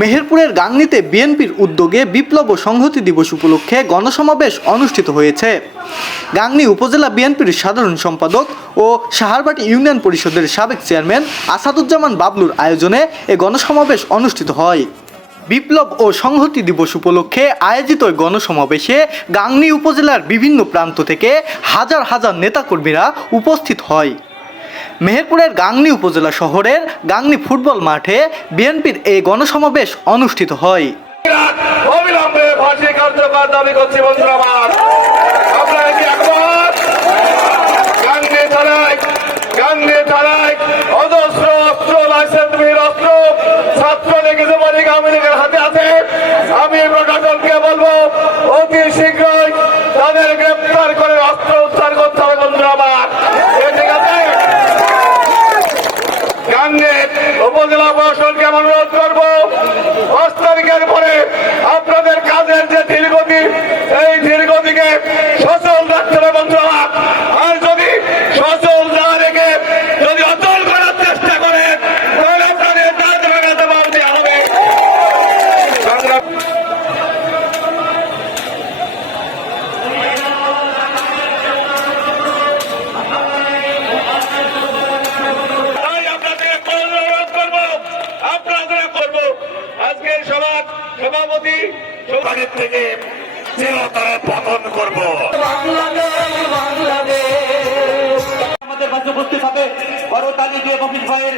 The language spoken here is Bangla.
মেহেরপুরের গাংনীতে বিএনপির উদ্যোগে বিপ্লব ও সংহতি দিবস উপলক্ষে গণসমাবেশ অনুষ্ঠিত হয়েছে। গাংনী উপজেলা বিএনপির সাধারণ সম্পাদক ও সাহারবাটি ইউনিয়ন পরিষদের সাবেক চেয়ারম্যান আসাদুজ্জামান বাবলুর আয়োজনে এ গণসমাবেশ অনুষ্ঠিত হয়। বিপ্লব ও সংহতি দিবস উপলক্ষে আয়োজিত এই গণসমাবেশে গাংনী উপজেলার বিভিন্ন প্রান্ত থেকে হাজার হাজার নেতাকর্মীরা উপস্থিত হয়। মেহেরপুরের গাংনী উপজেলা শহরের গাংনী ফুটবল মাঠে বিএনপির এই গণসমাবেশ অনুষ্ঠিত হয়। অবিলম্বে ফাঁসি কার্যকর দাবি করছি বন্ধুরা আমার। আপনারা কি একমত? গাংনী থানায় অজস্র অস্ত্র, লাইসেন্সবিহীন অস্ত্র ছাত্রলীগ যুবলীগ আওয়ামী লীগের হাতে আছে। আমি প্রশাসনকে বলবো অতি শীঘ্রই তাদের গ্রেপ্তার করে অস্ত্র উদ্ধার করতে হবে বন্ধুরা আমার। ঠিক আছে? গাংনী উপজেলা প্রশাসনকে আমি অনুরোধ করবো 5 তারিখের পরে আপনাদের কাজের যে ধীরগতি, এই ধীরগতিকে সচল রাখতে হবে বন্ধুরা। আর যদি সচল না রেখে যদি অচল করার চেষ্টা করেন তাহলে আপনাদের দাঁত ভাঙাতে পারতে হবে। আজকের সভাপতি থেকে চিরতরে পতন করব। আমাদের মাঝে উপস্থিত হবে বড় তালি দিয়ে মফিজ ভাইয়ের